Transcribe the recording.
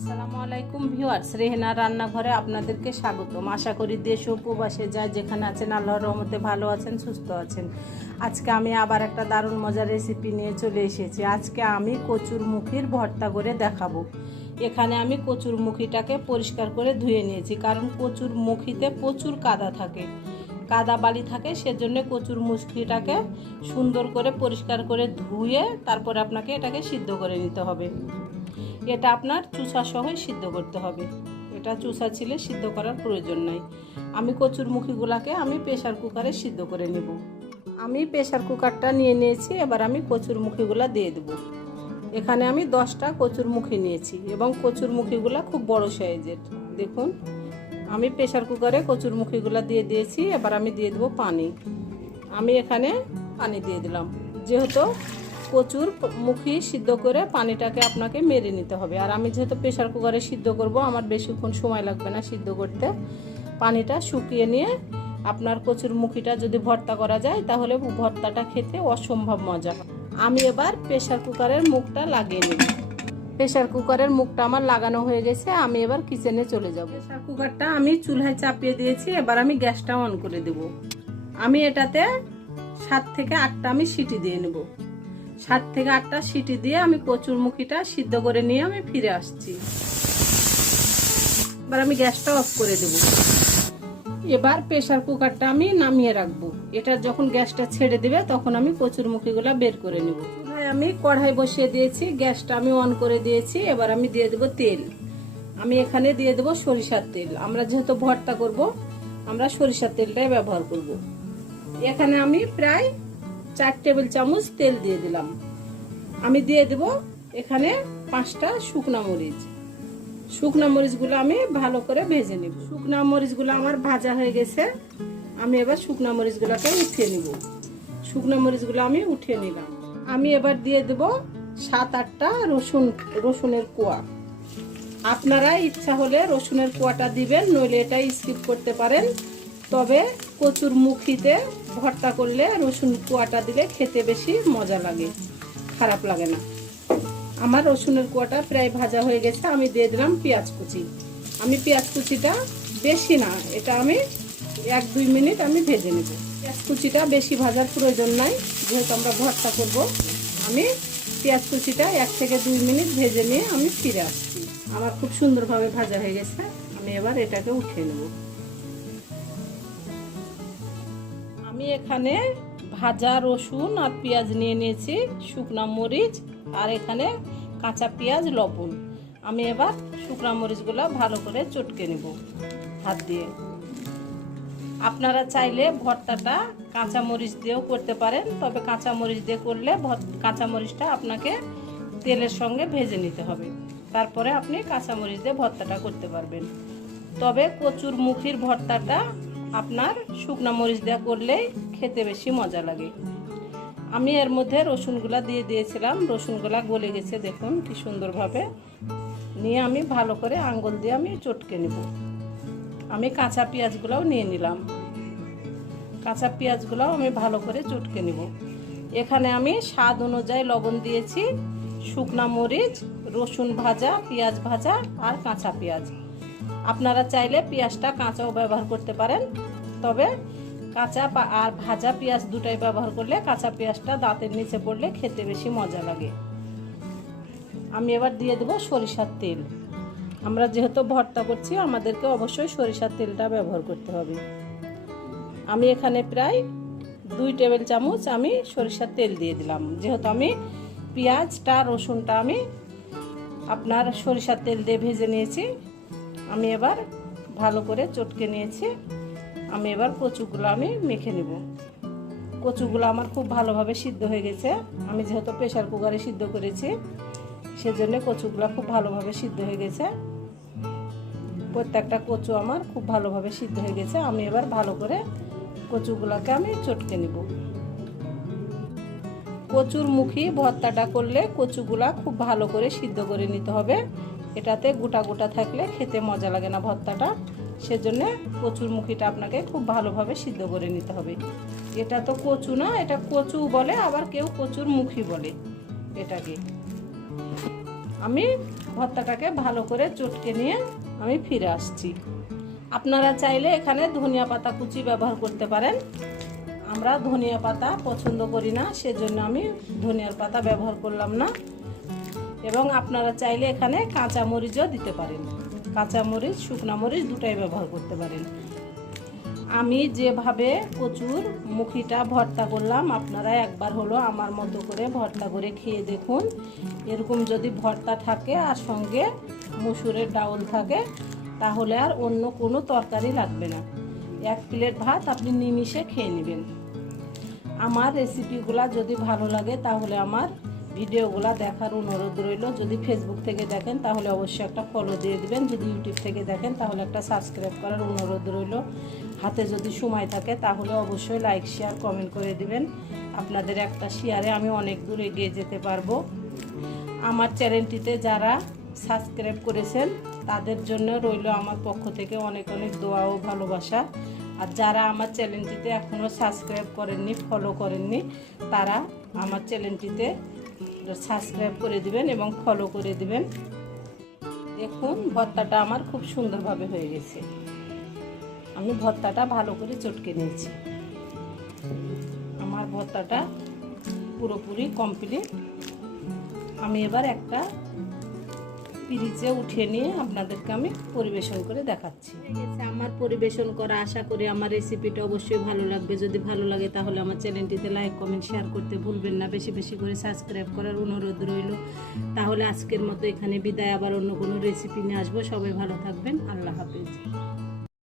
আসসালামু আলাইকুম ভিউয়ার্স, রেহেনা রান্নাঘরে আপনাদেরকে স্বাগতম। আশা করি দেশ ও প্রবাসে যায় যেখানে আছেন আল্লাহর রহমতে ভালো আছেন, সুস্থ আছেন। আজকে আমি আবার একটা দারুণ মজার রেসিপি নিয়ে চলে এসেছি। আজকে আমি কচুর মুখির ভর্তা করে দেখাবো। এখানে আমি কচুর মুখিটাকে পরিষ্কার করে ধুয়ে নিয়েছি, কারণ কচুর মুখিতে প্রচুর কাদা থাকে। কাদা বালি থাকে, সেজন্য কচুর মুখিটাকে সুন্দর করে পরিষ্কার করে ধুয়ে তারপরে আপনাকে এটাকে সিদ্ধ করে নিতে হবে। এটা আপনার চুষা সহই সিদ্ধ করতে হবে। এটা চুষা ছিলে সিদ্ধ করার প্রয়োজন নাই। আমি কচুর মুখিগুলাকে আমি প্রেশার কুকারে সিদ্ধ করে নেব। আমি প্রেশার কুকারটা নিয়ে নিয়েছি, এবার আমি কচুর মুখিগুলা দিয়ে দেবো। এখানে আমি দশটা কচুর মুখি নিয়েছি এবং কচুর মুখিগুলা খুব বড় সাইজের। দেখুন, আমি প্রেশার কুকারে কচুর মুখিগুলা দিয়ে দিয়েছি, এবার আমি দিয়ে দেবো পানি। আমি এখানে পানি দিয়ে দিলাম। যেহেতু কচুর মুখি সিদ্ধ করে পানিটাকে আপনাকে মেরে নিতে হবে। আর আমি যেহেতু প্রেশার কুকারে সিদ্ধ করব, আমার বেশিক্ষণ সময় লাগবে না সিদ্ধ করতে। পানিটা শুকিয়ে নিয়ে আপনার কচুর মুখিটা যদি ভর্তা করা যায়, তাহলে ভর্তাটা খেতে অসম্ভব মজা। আমি এবার প্রেশার কুকারের মুখটা লাগিয়ে নেব। প্রেশার কুকারের মুখটা আমার লাগানো হয়ে গেছে, আমি এবার কিচেনে চলে যাব। প্রেশার কুকারটা আমি চুলহায় চাপিয়ে দিয়েছি, এবার আমি গ্যাসটা অন করে দেব। আমি এটাতে সাত থেকে আটটা আমি সিটি দিয়ে নেব। সাত থেকে আটটা সিটি দিয়ে আমি কচুর মুখিটা সিদ্ধ করে নিয়ে আমি ফিরে আসছি। এবার আমি গ্যাসটা অফ করে দেব। এবার প্রেশার কুকারটা আমি নামিয়ে রাখব। এটা যখন গ্যাসটা ছেড়ে দেবে, তখন আমি কচুর মুখিগুলো বের করে নেব। আমি কড়াই বসিয়ে দিয়েছি, গ্যাসটা আমি অন করে দিয়েছি। এবার আমি দিয়ে দেবো তেল। আমি এখানে দিয়ে দেবো সরিষার তেল। আমরা যেহেতু ভর্তা করব, আমরা সরিষার তেলটাই ব্যবহার করব। এখানে আমি প্রায় চার টেবিল চামচ তেল দিয়ে দিলাম। আমি দিয়ে দেব এখানে পাঁচটা শুকনা মরিচ। শুকনা মরিচগুলো আমি ভালো করে ভেজে নিব। শুকনা মরিচগুলো আমার ভাজা হয়ে গেছে। আমি এবার শুকনা মরিচগুলোকে উঠিয়ে নিব। শুকনা মরিচগুলো আমি উঠিয়ে নিলাম। আমি এবার দিয়ে দেব সাত আটটা রসুন, রসুনের কোয়া। আপনারা ইচ্ছা হলে রসুনের কোয়াটা দিবেন, নইলে এটা স্কিপ করতে পারেন। তবে কচুর মুখিতে ভর্তা করলে রসুন কোয়াটা দিলে খেতে বেশি মজা লাগে, খারাপ লাগে না। আমার রসুনের কোয়াটা প্রায় ভাজা হয়ে গেছে, আমি দিয়ে দিলাম পেঁয়াজ কুচি। আমি পেঁয়াজ কুচিটা বেশি না, এটা আমি এক দুই মিনিট আমি ভেজে নেব। পেঁয়াজ কুচিটা বেশি ভাজার প্রয়োজন নাই, যেহেতু আমরা ভর্তা করব, আমি পেঁয়াজ কুচিটা এক থেকে দুই মিনিট ভেজে নিয়ে আমি ফিরে আসছি। আমার খুব সুন্দরভাবে ভাজা হয়ে গেছে, আমি এবার এটাকে উঠিয়ে নেব। আমি এখানে ভাজা রসুন আর পেঁয়াজ নিয়ে নিয়েছি, শুকনা মরিচ আর এখানে কাঁচা পেঁয়াজ, লবণ। আমি এবার শুকনা মরিচগুলো ভালো করে চটকে নেব হাত দিয়ে। আপনারা চাইলে ভর্তাটা কাঁচা মরিচ দিয়েও করতে পারেন, তবে কাঁচা মরিচ দিয়ে করলে কাঁচা মরিচটা আপনাকে তেলের সঙ্গে ভেজে নিতে হবে। তারপরে আপনি কাঁচা মরিচ দিয়ে ভর্তাটা করতে পারবেন। তবে কচুর মুখির ভর্তাটা আপনার শুকনা মরিচ দেওয়া করলেই খেতে বেশি মজা লাগে। আমি এর মধ্যে রসুনগুলা দিয়ে দিয়েছিলাম। রসুনগুলা গলে গেছে, দেখুন কি সুন্দরভাবে। নিয়ে আমি ভালো করে আঙ্গুল দিয়ে আমি চটকে নেব। আমি কাঁচা পেঁয়াজগুলোও নিয়ে নিলাম। কাঁচা পেঁয়াজগুলোও আমি ভালো করে চটকে নেব। এখানে আমি স্বাদ অনুযায়ী লবণ দিয়েছি। শুকনা মরিচ, রসুন ভাজা, পেঁয়াজ ভাজা আর কাঁচা পেঁয়াজ। আপনারা চাইলে পেঁয়াজটা কাঁচাও ব্যবহার করতে পারেন, তবে কাঁচা আর ভাজা পেঁয়াজ দুটাই ব্যবহার করলে কাঁচা পেঁয়াজটা দাঁতের নিচে পড়লে খেতে বেশি মজা লাগে। আমি এবার দিয়ে দেবো সরিষার তেল। আমরা যেহেতু ভর্তা করছি, আমাদেরকে অবশ্যই সরিষার তেলটা ব্যবহার করতে হবে। আমি এখানে প্রায় দুই টেবিল চামচ আমি সরিষার তেল দিয়ে দিলাম। যেহেতু আমি পেঁয়াজটা, রসুনটা আমি আপনার সরিষার তেল দিয়ে ভেজে নিয়েছি আমি এবার ভালো করে চটকে নিয়েছি। আমি এবার কচুগুলো আমি মেখে নেব। কচুগুলো আমার খুব ভালোভাবে সিদ্ধ হয়ে গেছে। আমি যেহেতু প্রেশার কুকারে সিদ্ধ করেছি, সেজন্য কচুগুলো খুব ভালোভাবে সিদ্ধ হয়ে গেছে। প্রত্যেকটা কচু আমার খুব ভালোভাবে সিদ্ধ হয়ে গেছে। আমি এবার ভালো করে কচুগুলোকে আমি চটকে নেব। কচুর মুখী ভর্তাটা করলে কচুগুলা খুব ভালো করে সিদ্ধ করে নিতে হবে। এটাতে গোটা গোটা থাকলে খেতে মজা লাগে না ভর্তাটা। সেজন্য কচুর মুখিটা আপনাকে খুব ভালোভাবে সিদ্ধ করে নিতে হবে। এটা তো কচু না, এটা কচু বলে, আবার কেউ কচুর মুখী বলে এটাকে। আমি ভর্তাটাকে ভালো করে চটকে নিয়ে আমি ফিরে আসছি। আপনারা চাইলে এখানে ধনিয়া পাতা কুচি ব্যবহার করতে পারেন। আমরা ধনিয়া পাতা পছন্দ করি না, সেজন্য আমি ধনিয়ার পাতা ব্যবহার করলাম না। এবং আপনারা চাইলে এখানে কাঁচা মরিচও দিতে পারেন। কাঁচা মরিচ শুকনা মরিচ দুটাই ব্যবহার করতে পারেন। আমি যেভাবে কচুর মুখিটা ভর্তা করলাম, আপনারা একবার হলো আমার মতো করে ভর্তা করে খেয়ে দেখুন। এরকম যদি ভর্তা থাকে আর সঙ্গে মুসুরের ডাউল থাকে, তাহলে আর অন্য কোনো তরকারি লাগবে না। এক প্লেট ভাত আপনি নিমিষে খেয়ে নেবেন। আমার রেসিপিগুলা যদি ভালো লাগে, তাহলে আমার ভিডিওগুলা দেখার অনুরোধ রইল। যদি ফেসবুক থেকে দেখেন, তাহলে অবশ্যই একটা ফলো দিয়ে দিবেন। যদি ইউটিউব থেকে দেখেন, তাহলে একটা সাবস্ক্রাইব করার অনুরোধ রইল। হাতে যদি সময় থাকে, তাহলে অবশ্যই লাইক শেয়ার কমেন্ট করে দিবেন। আপনাদের একটা শেয়ারে আমি অনেক দূর এগিয়ে যেতে পারব। আমার চ্যানেলটিতে যারা সাবস্ক্রাইব করেছেন, তাদের জন্য রইল আমার পক্ষ থেকে অনেক অনেক দোয়া ও ভালোবাসা। আর যারা আমার চ্যানেলটিতে এখনও সাবস্ক্রাইব করেননি ফলো করেননি, তারা আমার চ্যানেলটিতে সাবস্ক্রাইব করে দিবেন এবং ফলো করে দিবেন। দেখুন, ভর্তাটা আমার খুব সুন্দরভাবে হয়ে গেছে। আমি ভর্তাটা ভালো করে চটকে নিয়েছি। আমার ভর্তাটা পুরোপুরি কমপ্লিট আমি এবার একটা পিরিচে উঠিয়ে নিয়ে আপনাদেরকে আমি পরিবেশন করে দেখাচ্ছি। আমার পরিবেশন করা আশা করি আমার রেসিপিটা অবশ্যই ভালো লাগবে। যদি ভালো লাগে তাহলে আমার চ্যানেলটিতে লাইক কমেন্ট শেয়ার করতে ভুলবেন না। বেশি বেশি করে সাবস্ক্রাইব করার অনুরোধ রইল। তাহলে আজকের মতো এখানে বিদায়। আবার অন্য কোনো রেসিপি নিয়ে আসব। সবাই ভালো থাকবেন। আল্লাহ হাফেজ।